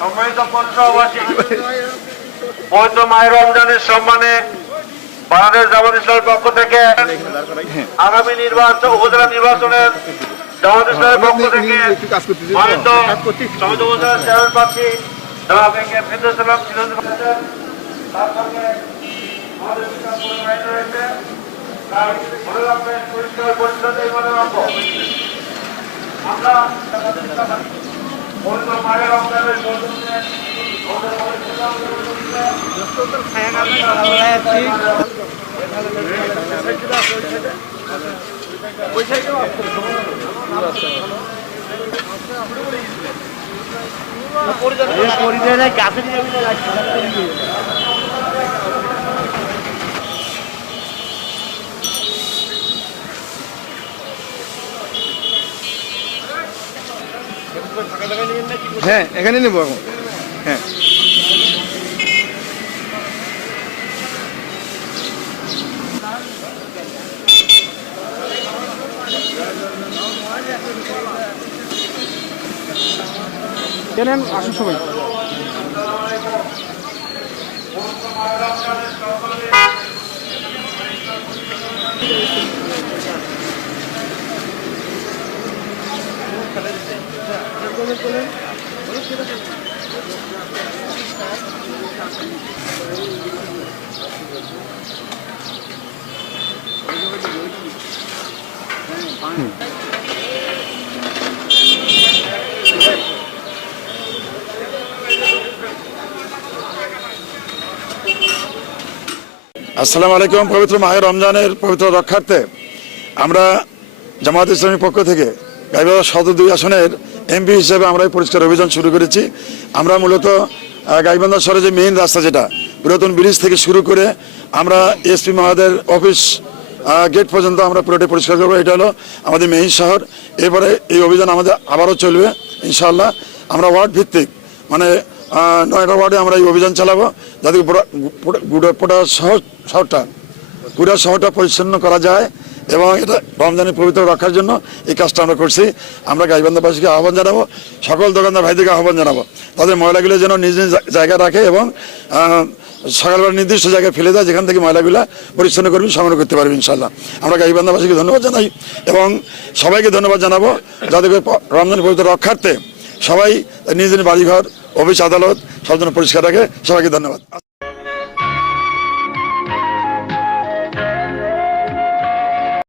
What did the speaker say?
সম্মানিত পৌরসভাবাসী, পবিত্র মাহে রমজানের সম্মানে বাংলাদেশ জামাত ইসলামের পক্ষ থেকে আগামী নির্বাচন, উপজেলা নির্বাচনের জামাত ইসলামের পক্ষ থেকে সম্মানিত সমিতি উপজেলার চেয়ারম্যান প্রার্থী জনাব এ.কে ফেরদৌস সালাম চিরঞ্জীব করেছেন। তার সঙ্গে আমাদের বিকাশপুরের আইন রয়েছে, তাই মনে রাখবেন পরিষ্কার পরিচ্ছন্ন এই মনে রাখবো। আমরা পবিত্র মাহে রমজানের মধ্যে হ্যাঁ, এখানে নেবো এখন। হ্যাঁ, কেনেন আসুন সবাই। আসসালামু আলাইকুম। পবিত্র মাহে রমজানের পবিত্র রক্ষার্থে আমরা জামায়াত ইসলামীর পক্ষ থেকে গাইবান্ধা সদর 2 আসনের এমপি হিসেবে আমরা এই পরিষ্কার অভিযান শুরু করেছি। আমরা মূলত গাইবান্ধা শহরে যে মেইন রাস্তা, যেটা পুরাতন ব্রিজ থেকে শুরু করে আমরা এসপি মহোদয়ের অফিস গেট পর্যন্ত আমরা পুরোটাই পরিষ্কার করবো। এটা হলো আমাদের মেইন শহর। এরপরে এই অভিযান আমাদের আবারও চলবে ইনশাআল্লাহ। আমরা ওয়ার্ড ভিত্তিক, মানে 9টা ওয়ার্ডে আমরা এই অভিযান চালাবো, যাতে পুরো শহরটা পরিচ্ছন্ন করা যায়। এবং এটা রমজানের পবিত্র রক্ষার জন্য এই কাজটা আমরা করছি। আমরা গাইবান্ধাবাসীকে আহ্বান জানাবো, সকল দোকানদার ভাইদেরকে আহ্বান জানাবো, তাদের ময়লাগুলো যেন নিজ নিজ জায়গায় রাখে এবং সকালবেলা নির্দিষ্ট জায়গায় ফেলে দেয়, যেখান থেকে ময়লাগুলো পরিচ্ছন্ন করবেন, সংগ্রহ করতে পারবেন ইনশাল্লাহ। আমরা গাইবান্ধাবাসীকে ধন্যবাদ জানাই এবং সবাইকে ধন্যবাদ জানাবো, যাতে রমজানের পবিত্র রক্ষার্থে সবাই নিজ নিজ বাড়িঘর, অফিস, আদালত সব যেন পরিষ্কার রাখে। সবাইকে ধন্যবাদ।